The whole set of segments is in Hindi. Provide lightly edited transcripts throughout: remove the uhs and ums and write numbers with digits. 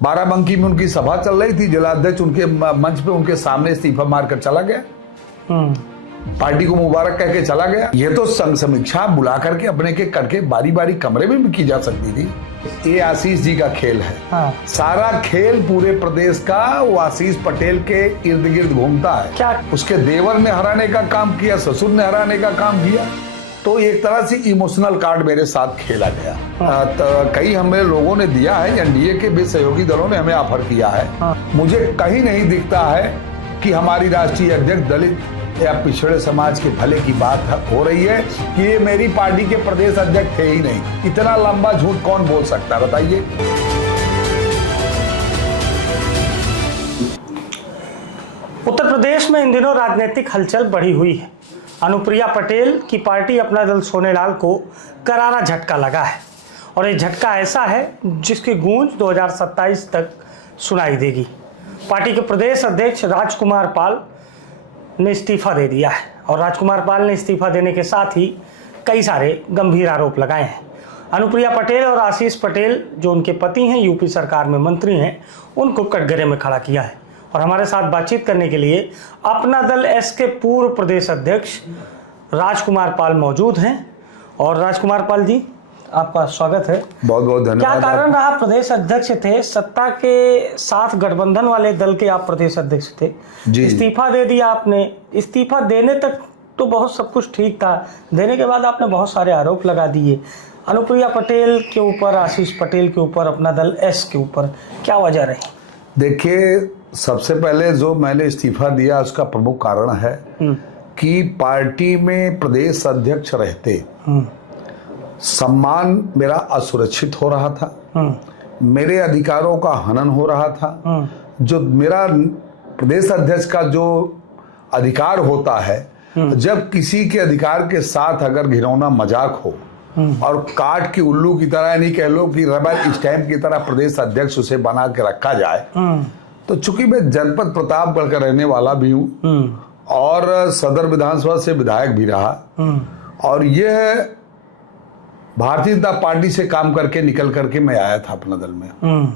बाराबंकी में उनकी सभा चल रही थी, जिलाध्यक्ष उनके मंच पे उनके सामने इस्तीफा मारकर चला गया, पार्टी को मुबारक कह के चला गया। ये तो समीक्षा बुला करके अपने के करके बारी बारी कमरे में भी की जा सकती थी। ये आशीष जी का खेल है। हाँ। सारा खेल पूरे प्रदेश का वो आशीष पटेल के इर्द गिर्द घूमता है। क्या उसके देवर ने हराने का काम किया, ससुर ने हराने का काम किया, तो एक तरह से इमोशनल कार्ड मेरे साथ खेला गया। तो कई हमें लोगों ने दिया है, एनडीए के भी सहयोगी दलों ने हमें ऑफर किया है। मुझे कहीं नहीं दिखता है कि हमारी राष्ट्रीय अध्यक्ष दलित या पिछड़े समाज के भले की बात हो रही है कि ये मेरी पार्टी के प्रदेश अध्यक्ष थे ही नहीं। इतना लंबा झूठ कौन बोल सकता है बताइए। उत्तर प्रदेश में इन दिनों राजनीतिक हलचल बढ़ी हुई है। अनुप्रिया पटेल की पार्टी अपना दल सोनेलाल को करारा झटका लगा है और ये झटका ऐसा है जिसकी गूंज 2027 तक सुनाई देगी। पार्टी के प्रदेश अध्यक्ष राजकुमार पाल ने इस्तीफा दे दिया है और राजकुमार पाल ने इस्तीफा देने के साथ ही कई सारे गंभीर आरोप लगाए हैं। अनुप्रिया पटेल और आशीष पटेल जो उनके पति हैं, यूपी सरकार में मंत्री हैं, उनको कटघरे में खड़ा किया है। और हमारे साथ बातचीत करने के लिए अपना दल एस के पूर्व प्रदेश अध्यक्ष राजकुमार पाल मौजूद हैं। और राजकुमार पाल जी, आपका स्वागत है। बहुत बहुत धन्यवाद। क्या कारण रहा? प्रदेश अध्यक्ष थे, सत्ता के साथ गठबंधन वाले दल के आप प्रदेश अध्यक्ष थे, इस्तीफा दे दिया आपने। इस्तीफा देने तक तो बहुत सब कुछ ठीक था, देने के बाद आपने बहुत सारे आरोप लगा दिए अनुप्रिया पटेल के ऊपर, आशीष पटेल के ऊपर, अपना दल एस के ऊपर। क्या वजह रही? देखिए, सबसे पहले जो मैंने इस्तीफा दिया उसका प्रमुख कारण है कि पार्टी में प्रदेश अध्यक्ष रहते सम्मान मेरा असुरक्षित हो रहा था, मेरे अधिकारों का हनन हो रहा था। जो मेरा प्रदेश अध्यक्ष का जो अधिकार होता है, जब किसी के अधिकार के साथ अगर घिनौना मजाक हो और काट की उल्लू की तरह, नहीं कह लो कि रबर स्टैंप की तरह प्रदेश अध्यक्ष उसे बना के रखा जाए, तो चूंकि मैं जनपद प्रतापगढ़ का रहने वाला भी हूँ और सदर विधानसभा से विधायक भी रहा और यह भारतीय जनता पार्टी से काम करके निकल करके मैं आया था अपना दल में।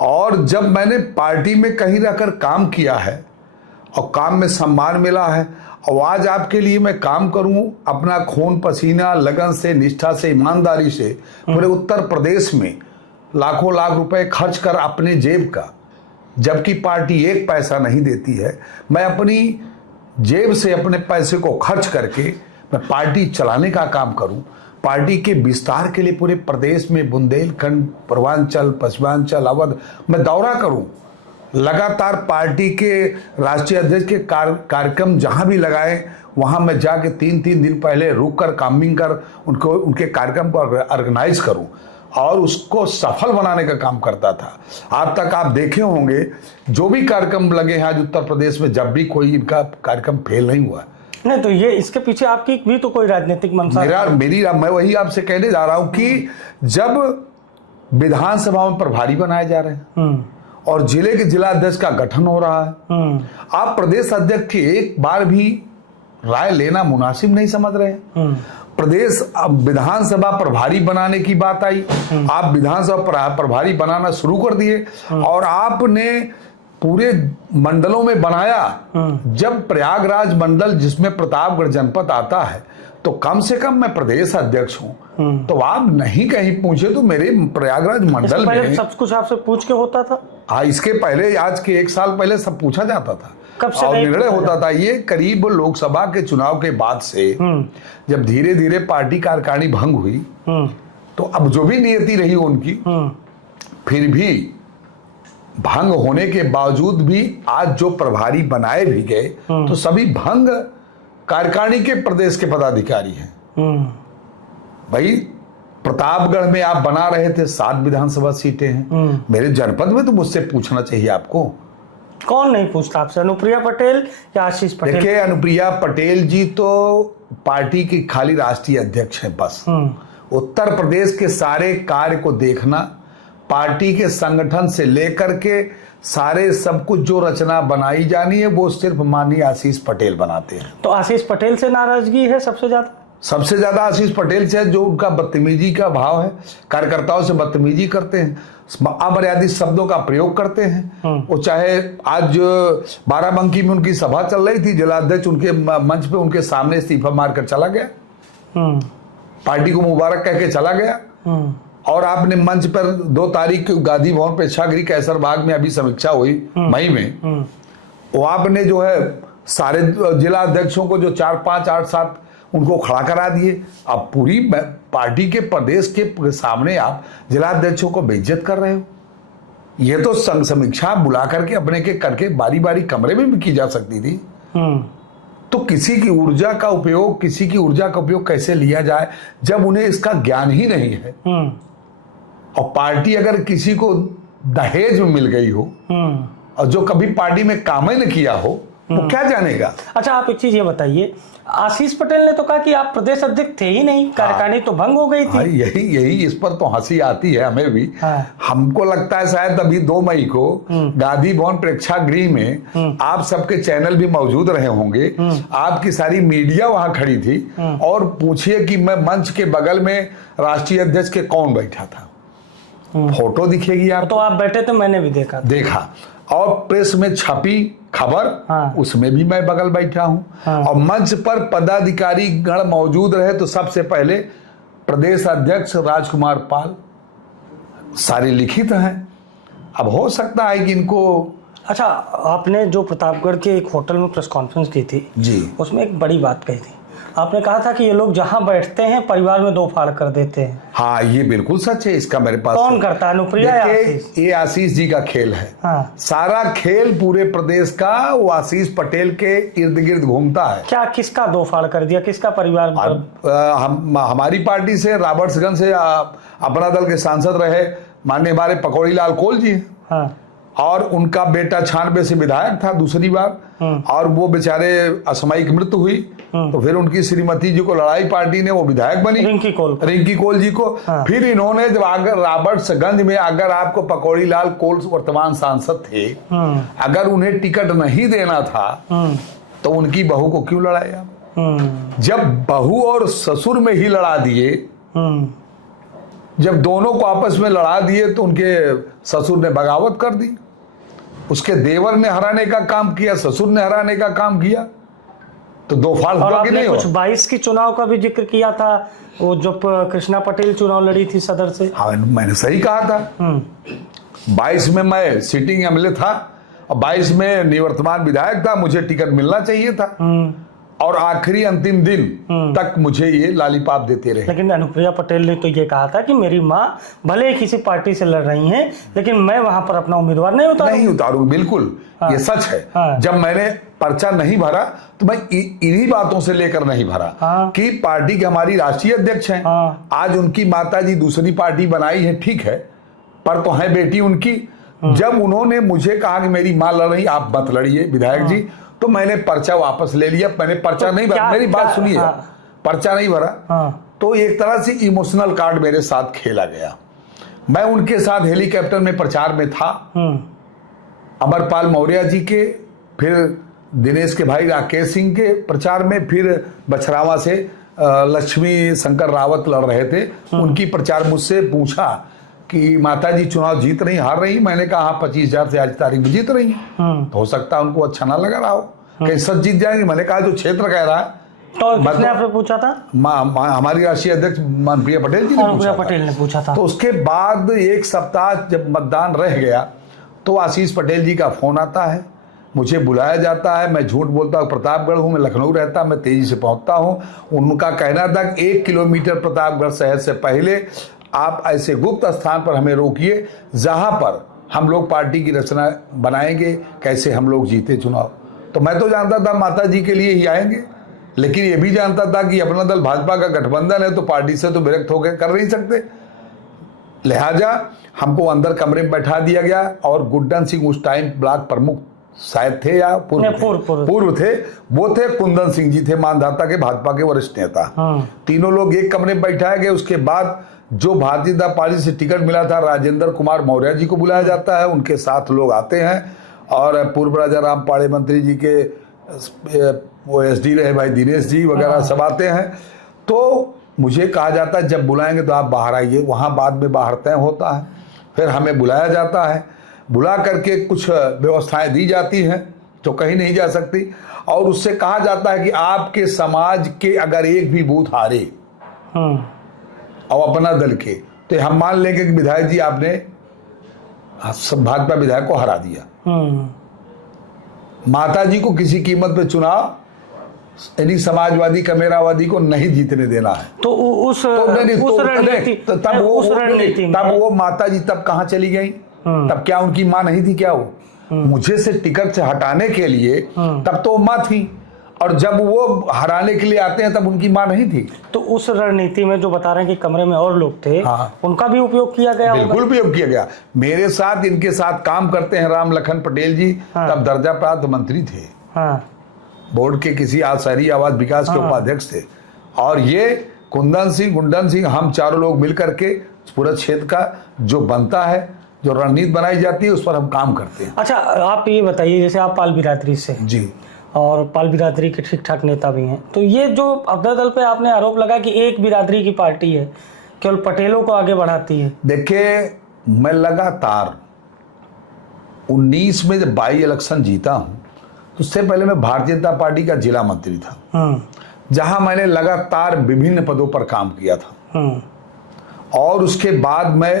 और जब मैंने पार्टी में कहीं रहकर काम किया है और काम में सम्मान मिला है और आज आपके लिए मैं काम करूं अपना खून पसीना लगन से, निष्ठा से, ईमानदारी से पूरे उत्तर प्रदेश में लाखों लाख रुपए खर्च कर अपने जेब का, जबकि पार्टी एक पैसा नहीं देती है, मैं अपनी जेब से अपने पैसे को खर्च करके मैं पार्टी चलाने का काम करूं, पार्टी के विस्तार के लिए पूरे प्रदेश में बुंदेलखंड, पूर्वांचल, पश्चिमांचल, अवध में दौरा करूं, लगातार पार्टी के राष्ट्रीय अध्यक्ष के कार्यक्रम जहां भी लगाए वहां मैं जाके 3-3 दिन पहले रुक कर कामिंग कर उनके कार्यक्रम को ऑर्गेनाइज करूं और उसको सफल बनाने का काम करता था। आज तक आप देखे होंगे जो भी कार्यक्रम लगे हैं आज उत्तर प्रदेश में, जब भी कोई इनका कार्यक्रम फेल नहीं हुआ। नहीं तो ये इसके पीछे आपकी भी तो कोई राजनीतिक मंशा? मैं वही आपसे कहने जा रहा हूं कि जब विधानसभा में प्रभारी बनाए जा रहे हैं और जिले के जिला अध्यक्ष का गठन हो रहा है, आप प्रदेश अध्यक्ष की एक बार भी राय लेना मुनासिब नहीं समझ रहे हैं। प्रदेश विधानसभा प्रभारी बनाने की बात आई, आप विधानसभा प्रभारी बनाना शुरू कर दिए और आपने पूरे मंडलों में बनाया। जब प्रयागराज मंडल जिसमें प्रतापगढ़ जनपद आता है तो कम से कम मैं प्रदेश अध्यक्ष हूं, तो आप नहीं कहीं पूछे तो मेरे प्रयागराज मंडल में सब कुछ आपसे पूछ के होता था? हाँ, इसके पहले, आज के 1 साल पहले सब पूछा जाता था। कब से और निर्णय होता था। ये करीब लोकसभा के चुनाव के बाद से जब धीरे धीरे पार्टी कार्यकारिणी भंग हुई तो अब जो भी नियति रही उनकी, फिर भी भंग होने के बावजूद भी आज जो प्रभारी बनाए भी गए तो सभी भंग कार्यकारिणी के प्रदेश के पदाधिकारी हैं। भाई, प्रतापगढ़ में आप बना रहे थे 7 विधानसभा सीटें हैं, मेरे जनपद में तो मुझसे पूछना चाहिए आपको। कौन नहीं पूछता आपसे, अनुप्रिया पटेल या आशीष पटेल? देखिए, अनुप्रिया पटेल जी तो पार्टी की खाली राष्ट्रीय अध्यक्ष है बस। उत्तर प्रदेश के सारे कार्य को देखना, पार्टी के संगठन से लेकर के सारे सब कुछ जो रचना बनाई जानी है वो सिर्फ माननीय आशीष पटेल बनाते हैं। तो आशीष पटेल से नाराजगी है सबसे ज्यादा? सबसे ज्यादा आशीष पटेल से है, जो उनका बदतमीजी का भाव है, कार्यकर्ताओं से बदतमीजी करते हैं, अमर्यादित शब्दों का प्रयोग करते हैं। वो चाहे आज बाराबंकी में उनकी सभा चल रही थी, जिलाध्यक्ष उनके मंच पे उनके सामने इस्तीफा मारकर चला गया, पार्टी को मुबारक कह के चला गया। और आपने मंच पर 2 तारीख गांधी भवन प्रेक्षागृह कैसर बाग में अभी समीक्षा हुई मई में, वो आपने जो है सारे जिला अध्यक्षों को जो 4, 5, 8, 7 उनको खड़ा करा दिए। अब पूरी पार्टी के प्रदेश के सामने आप जिला अध्यक्षों को बेइज्जत कर रहे हो। ये तो समीक्षा बुला करके अपने के करके बारी बारी कमरे में भी की जा सकती थी। तो किसी की ऊर्जा का उपयोग कैसे लिया जाए जब उन्हें इसका ज्ञान ही नहीं है। और पार्टी अगर किसी को दहेज में मिल गई हो और जो कभी पार्टी में काम ही न किया हो, वो क्या जानेगा। अच्छा, आप एक चीज ये बताइए, आशीष पटेल ने तो कहा कि आप प्रदेश अध्यक्ष थे ही नहीं, कार्यकारिणी तो भंग हो गई थी। यही इस पर तो हंसी आती है हमें भी। हमको लगता है शायद अभी 2 मई को गांधी भवन प्रेक्षागृह में आप सबके चैनल भी मौजूद रहे होंगे, आपकी सारी मीडिया वहां खड़ी थी, और पूछिए कि मैं मंच के बगल में राष्ट्रीय अध्यक्ष के कौन बैठा था, फोटो दिखेगी आप। तो आप बैठे थे, मैंने भी देखा। और प्रेस में छपी खबर, उसमें भी मैं बगल बैठा हूं। और मंच पर पदाधिकारी गण मौजूद रहे तो सबसे पहले प्रदेश अध्यक्ष राजकुमार पाल, सारे लिखित हैं। अब हो सकता है कि इनको। अच्छा, आपने जो प्रतापगढ़ के एक होटल में प्रेस कॉन्फ्रेंस की थी जी, उसमें एक बड़ी बात कही थी। आपने कहा था कि ये लोग जहां बैठते हैं परिवार में 2 फाड़ कर देते हैं। हाँ, ये बिल्कुल सच है। इसका मेरे पास कौन करता है, अनुप्रिया या आशीष? ये आशीष जी का खेल है। सारा खेल पूरे प्रदेश का वो आशीष पटेल के इर्द गिर्द घूमता है। क्या, किसका 2 फाड़ कर दिया, किसका परिवार? हमारी पार्टी से, रॉबर्ट्सगंज से अपना दल के सांसद रहे माननीय हमारे पकौड़ी लाल कोल जी, और उनका बेटा 96 से विधायक था दूसरी बार, और वो बेचारे असामयिक मृत्यु हुई। तो फिर उनकी श्रीमती जी को लड़ाई पार्टी ने, वो विधायक बनी, रिंकी कोल जी को। फिर इन्होंने जब अगर रॉबर्ट्सगंज में, अगर आपको पकौड़ी लाल कोल वर्तमान सांसद थे, अगर उन्हें टिकट नहीं देना था तो उनकी बहू को क्यों लड़ाया? जब बहू और ससुर में ही लड़ा दिए, जब दोनों को आपस में लड़ा दिए, तो उनके ससुर ने बगावत कर दी। उसके देवर ने हराने का काम किया, ससुर ने हराने का काम किया, तो 2 फाड़ हुआ कि नहीं? कुछ 22 की चुनाव का भी जिक्र किया था, वो जब कृष्णा पटेल चुनाव लड़ी थी सदर से। हाँ, मैंने सही कहा था। 22 में मैं सिटिंग एमएलए था और 22 में निवर्तमान विधायक था, मुझे टिकट मिलना चाहिए था, और आखिरी अंतिम दिन तक मुझे ये लालीपाप देते रहे। लेकिन अनुप्रिया पटेल ने तो ये कहा था कि मेरी माँ भले ही किसी पार्टी से लड़ रही हैं, लेकिन मैं वहां पर अपना उम्मीदवार नहीं उतारूंगी। बिल्कुल, ये सच है। जब मैंने पर्चा नहीं भरा तो मैं इन्हीं बातों से लेकर नहीं भरा कि पार्टी के हमारी राष्ट्रीय अध्यक्ष हैं। आज उनकी माता जी दूसरी पार्टी बनाई है, ठीक है, पर तो है बेटी उनकी। जब उन्होंने मुझे कहा कि मेरी माँ लड़ रही, आप मत लड़िए विधायक जी, तो मैंने पर्चा वापस ले लिया। मैंने पर्चा नहीं भरा, मेरी बात सुनिए, पर्चा नहीं भरा, तो एक तरह से इमोशनल कार्ड मेरे साथ खेला गया। मैं उनके साथ हेलीकॉप्टर में प्रचार में था, अमरपाल मौर्य जी के, फिर दिनेश के भाई राकेश सिंह के प्रचार में, फिर बछरावा से लक्ष्मी शंकर रावत लड़ रहे थे, उनकी प्रचार। मुझसे पूछा कि माताजी चुनाव जीत रही, हार रही? मैंने कहा 25,000 से आज तारीख में जीत रही हैं। तो हो सकता है उनको अच्छा ना लगा रहा हो, कहीं सच जीत जाएंगे। मैंने कहा जो क्षेत्र कह रहा है। तो किसने आपने पूछा था? हमारी राष्ट्रीय अध्यक्ष अनुप्रिया पटेल जी ने पूछा था। तो उसके बाद 1 सप्ताह जब मतदान रह गया तो आशीष पटेल जी का फोन आता है, मुझे बुलाया जाता है। मैं झूठ बोलता हूँ, प्रतापगढ़ हूँ, मैं लखनऊ रहता, मैं तेजी से पहुंचता हूँ। उनका कहना था 1 किलोमीटर प्रतापगढ़ शहर से पहले आप ऐसे गुप्त स्थान पर हमें रोकिए जहां पर हम लोग पार्टी की रचना बनाएंगे, कैसे हम लोग जीते चुनाव। तो मैं तो जानता था माता जी के लिए ही आएंगे, लेकिन ये भी जानता था कि अपना दल भाजपा का गठबंधन है, तो पार्टी से तो विरक्त होकर कर नहीं सकते। लिहाजा हमको अंदर कमरे में बैठा दिया गया, और गुड्डन सिंह उस टाइम ब्लॉक प्रमुख शायद थे या पूर्व थे, वो थे कुंदन सिंह जी थे, मानधाता के भाजपा के वरिष्ठ नेता। तीनों लोग एक कमरे में बैठाए गए। उसके बाद जो भारतीय जनता पार्टी से टिकट मिला था राजेंद्र कुमार मौर्य जी को बुलाया जाता है, उनके साथ लोग आते हैं, और पूर्व राजा राम पाड़े मंत्री जी के वो SD रहे भाई दिनेश जी वगैरह सब आते हैं। तो मुझे कहा जाता है जब बुलाएंगे तो आप बाहर आइए, वहाँ बाद में बाहर तय होता है, फिर हमें बुलाया जाता है, बुला करके कुछ व्यवस्थाएं दी जाती हैं जो कहीं नहीं जा सकती, और उससे कहा जाता है कि आपके समाज के अगर एक भी बूथ हारे और अपना दल के, तो हम मान लेंगे कि विधायक जी आपने सब भाजपा विधायक को हरा दिया, माता जी को किसी कीमत पे चुनाव यानी समाजवादी कमेरावादी को नहीं जीतने देना है, तो तब वो माता जी तब कहाँ चली गई? तब क्या उनकी माँ नहीं थी क्या? वो मुझे से टिकट से हटाने के लिए तब तो माँ थी, और जब वो हराने के लिए आते हैं तब उनकी माँ नहीं थी। तो उस रणनीति में जो बता रहे हैं कि कमरे में और लोग थे, उनका भी उपयोग किया गया? बिल्कुल उपयोग किया गया। मेरे साथ इनके साथ काम करते हैं राम लखन पटेल जी, तब दर्जा प्राप्त मंत्री थे, बोर्ड के किसी शहरी आवास विकास के उपाध्यक्ष थे, और ये कुंदन सिंह हम चारों लोग मिल करके पूरा क्षेत्र का जो बनता है, जो रणनीति बनाई जाती है, उस पर हम काम करते हैं। अच्छा, आप ये बताइए, जैसे आप पाल बिरादरी से जी, और पाल बिरादरी के ठीक ठाक नेता भी हैं, तो ये जो अपना दल पे आपने आरोप लगा कि एक बिरादरी की पार्टी है, केवल पटेलों को आगे बढ़ाती है। देखिए, मैं लगातार 19 में जब बाई इलेक्शन जीता हूं, तो उससे पहले मैं भारतीय जनता पार्टी का जिला मंत्री था, जहां मैंने लगातार विभिन्न पदों पर काम किया था, और उसके बाद मैं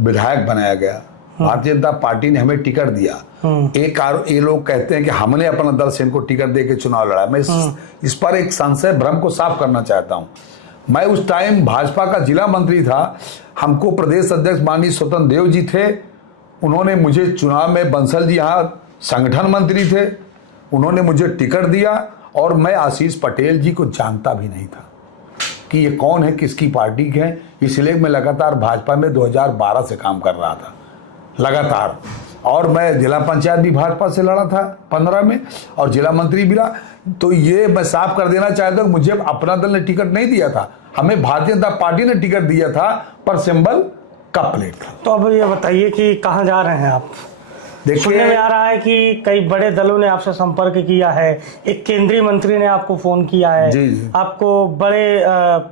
विधायक बनाया गया। भारतीय जनता पार्टी ने हमें टिकट दिया। ये लोग कहते हैं कि हमने अपना दल से इनको टिकट देके चुनाव लड़ा। मैं इस पर एक संशय भ्रम को साफ करना चाहता हूं। मैं उस टाइम भाजपा का जिला मंत्री था, हमको प्रदेश अध्यक्ष माननीय स्वतंत्र देव जी थे, उन्होंने मुझे चुनाव में, बंसल जी यहाँ संगठन मंत्री थे, उन्होंने मुझे टिकट दिया, और मैं आशीष पटेल जी को जानता भी नहीं था कि ये कौन है, किसकी पार्टी के हैं। इसलिए मैं लगातार भाजपा में 2012 से काम कर रहा था लगातार, और मैं जिला पंचायत भी भाजपा से लड़ा था 15 में, और जिला मंत्री भी रहा। तो ये मैं साफ कर देना चाहता हूँ, मुझे अपना दल ने टिकट नहीं दिया था, हमें भारतीय जनता पार्टी ने टिकट दिया था, पर सिंबल कप प्लेट था। तो अब ये बताइए कि कहाँ जा रहे हैं आप? सुनने में आ रहा है कि कई बड़े दलों ने आपसे संपर्क किया है, एक केंद्रीय मंत्री ने आपको फोन किया है, जी। आपको बड़े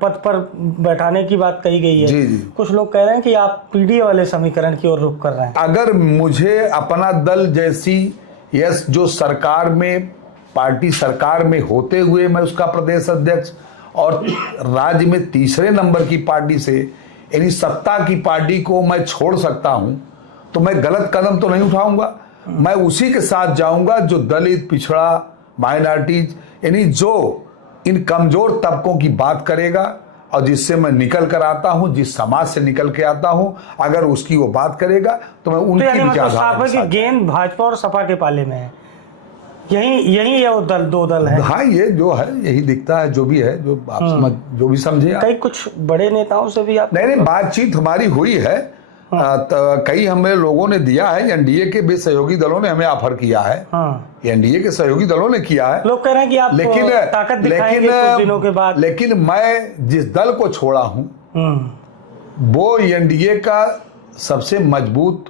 पद पर बैठाने की बात कही गई है। जी। कुछ लोग कह रहे हैं कि आप पीडीए वाले समीकरण की ओर रुख कर रहे हैं। अगर मुझे अपना दल जैसी जो सरकार में, पार्टी सरकार में होते हुए मैं उसका प्रदेश अध्यक्ष, और राज्य में तीसरे नंबर की पार्टी से, यानी सत्ता की पार्टी को मैं छोड़ सकता हूं, तो मैं गलत कदम तो नहीं उठाऊंगा। मैं उसी के साथ जाऊंगा जो दलित, पिछड़ा, माइनॉरिटीज, यानी जो इन कमजोर तबकों की बात करेगा, और जिससे मैं निकल कर आता हूं, जिस समाज से निकल के आता हूं, अगर उसकी वो बात करेगा तो मैं उनकी विचारधारा के साथ। गेंद भाजपा और सपा के पाले में है, यही है वो दल, दो दल है। हाँ, ये जो है यही दिखता है, जो भी है, जो आप समझ, जो भी समझे। कई कुछ बड़े नेताओं से भी आप नहीं, बातचीत हमारी हुई है। कई हमें लोगों ने दिया है, एनडीए के भी सहयोगी दलों ने हमें ऑफर किया है। एनडीए के सहयोगी दलों ने किया है। लोग कह रहे हैं कि आप ताकत दिखाएंगे कुछ दिनों के बाद। लेकिन मैं जिस दल को छोड़ा हूं, वो एनडीए का सबसे मजबूत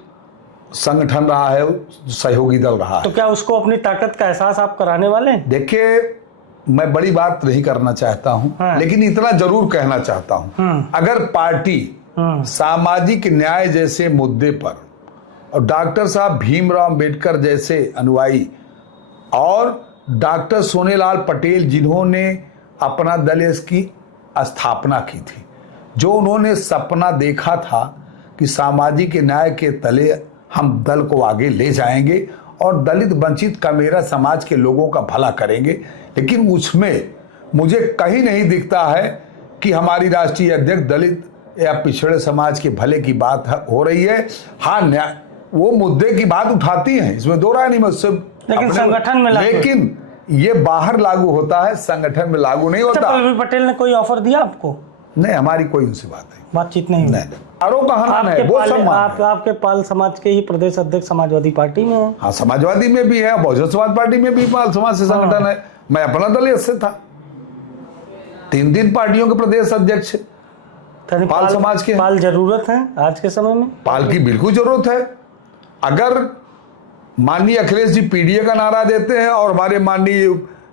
संगठन रहा है, सहयोगी दल रहा है। तो क्या उसको अपनी ताकत का एहसास आप कराने वाले हैं? देखिए, मैं बड़ी बात नहीं करना चाहता हूं, लेकिन इतना जरूर कहना चाहता हूं, अगर पार्टी सामाजिक न्याय जैसे मुद्दे पर, और डॉक्टर साहब भीमराव अंबेडकर जैसे अनुयायी, और डॉक्टर सोनेलाल पटेल जिन्होंने अपना दल की स्थापना की थी, जो उन्होंने सपना देखा था कि सामाजिक न्याय के तले हम दल को आगे ले जाएंगे और दलित वंचित कमेरा समाज के लोगों का भला करेंगे, लेकिन उसमें मुझे कहीं नहीं दिखता है कि हमारी राष्ट्रीय अध्यक्ष दलित या पिछड़े समाज के भले की बात हो रही है। हाँ, वो मुद्दे की बात उठाती हैं, इसमें दो राय नहीं, मुझसे, लेकिन संगठन में लेकिन ये बाहर लागू होता है, संगठन में लागू नहीं होता। पल्लवी पटेल ने कोई ऑफर दिया आपको? नहीं, हमारी कोई उनसे बातचीत नहीं हुई। आपके पाल समाज के ही प्रदेश अध्यक्ष समाजवादी पार्टी में है। हाँ, समाजवादी में भी है, बहुजन समाज पार्टी में भी पाल समाज से संगठन है। मैं अपना दल से था, 3 पार्टियों के प्रदेश अध्यक्ष पाल समाज के। पाल जरूरत है आज के समय में? पाल की बिल्कुल जरूरत है। अगर माननीय अखिलेश जी पीडीए का नारा देते हैं और हमारे माननीय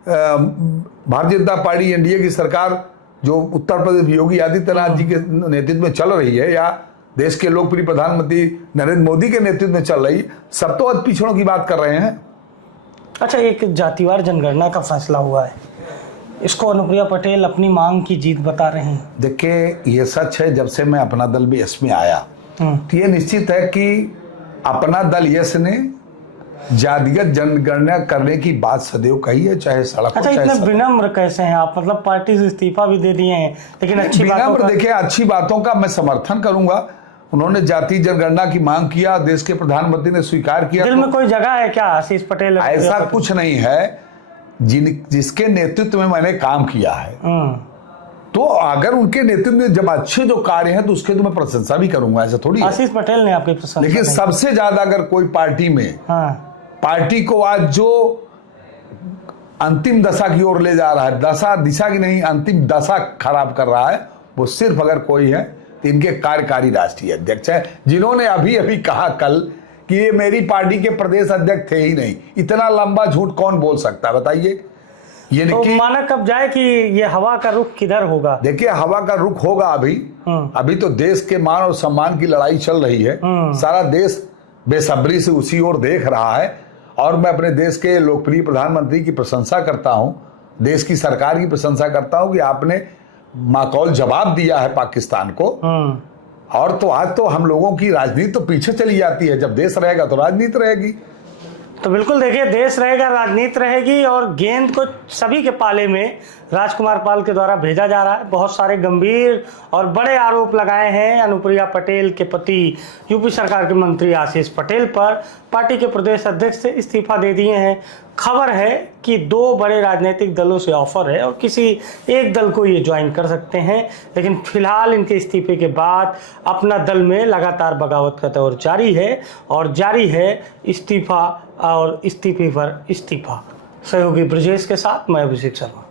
भारतीय जनता पार्टी एनडीए की सरकार जो उत्तर प्रदेश योगी आदित्यनाथ जी के नेतृत्व में चल रही है या देश के लोकप्रिय प्रधानमंत्री नरेंद्र मोदी के नेतृत्व में चल रही, सब तो अति पिछड़ों की बात कर रहे हैं। अच्छा, एक जातिवार जनगणना का फैसला हुआ है, इसको अनुप्रिया पटेल अपनी मांग की जीत बता रहे हैं। देखिए, ये सच है, जब से मैं अपना दल भी यश में आया तो ये निश्चित है कि अपना दल यश ने जातिगत जनगणना करने की बात सदैव कही है, चाहे सड़क। अच्छा, इतने विनम्र कैसे हैं आप? मतलब पार्टी से इस्तीफा भी दे दिए हैं, लेकिन अच्छी बातों का... देखिए, अच्छी बातों का मैं समर्थन करूंगा। उन्होंने जाति जनगणना की मांग किया, देश के प्रधानमंत्री ने स्वीकार किया। दिल में कोई जगह है क्या आशीष पटेल? ऐसा कुछ नहीं है। जिसके नेतृत्व में मैंने काम किया है, तो अगर उनके नेतृत्व में जब अच्छे जो कार्य हैं तो उसके तो मैं प्रशंसा भी करूंगा, ऐसा थोड़ी। आशीष पटेल ने आपकी प्रशंसा। लेकिन सबसे ज्यादा अगर कोई पार्टी में पार्टी को आज जो अंतिम दशा की ओर ले जा रहा है, दिशा की नहीं, अंतिम दशा खराब कर रहा है, वो सिर्फ अगर कोई है तो इनके कार्यकारी राष्ट्रीय अध्यक्ष है, जिन्होंने अभी अभी कहा कल कि ये मेरी पार्टी के प्रदेश अध्यक्ष थे ही नहीं। इतना लंबा झूठ कौन बोल सकता है बताइए? ये तो माना कब जाए कि ये हवा का रुख किधर होगा? देखिए, हवा का रुख होगा अभी तो देश के मान और सम्मान की लड़ाई चल रही है। सारा देश बेसब्री से उसी ओर देख रहा है और मैं अपने देश के लोकप्रिय प्रधानमंत्री की प्रशंसा करता हूं, देश की सरकार की प्रशंसा करता हूं कि आपने माकौल जवाब दिया है पाकिस्तान को। और तो आज तो हम लोगों की राजनीति तो पीछे चली जाती है, जब देश रहेगा तो राजनीति रहेगी। तो बिल्कुल देखिए, देश रहेगा राजनीति रहेगी, और गेंद को सभी के पाले में राजकुमार पाल के द्वारा भेजा जा रहा है। बहुत सारे गंभीर और बड़े आरोप लगाए हैं अनुप्रिया पटेल के पति यूपी सरकार के मंत्री आशीष पटेल पर। पार्टी के प्रदेश अध्यक्ष से इस्तीफा दे दिए हैं। खबर है कि 2 बड़े राजनीतिक दलों से ऑफर है और किसी एक दल को ये ज्वाइन कर सकते हैं, लेकिन फिलहाल इनके इस्तीफे के बाद अपना दल में लगातार बगावत का दौर जारी है और जारी है इस्तीफा और इस्तीफे पर इस्तीफा। सहयोगी ब्रजेश के साथ मैं अभिषेक शर्मा।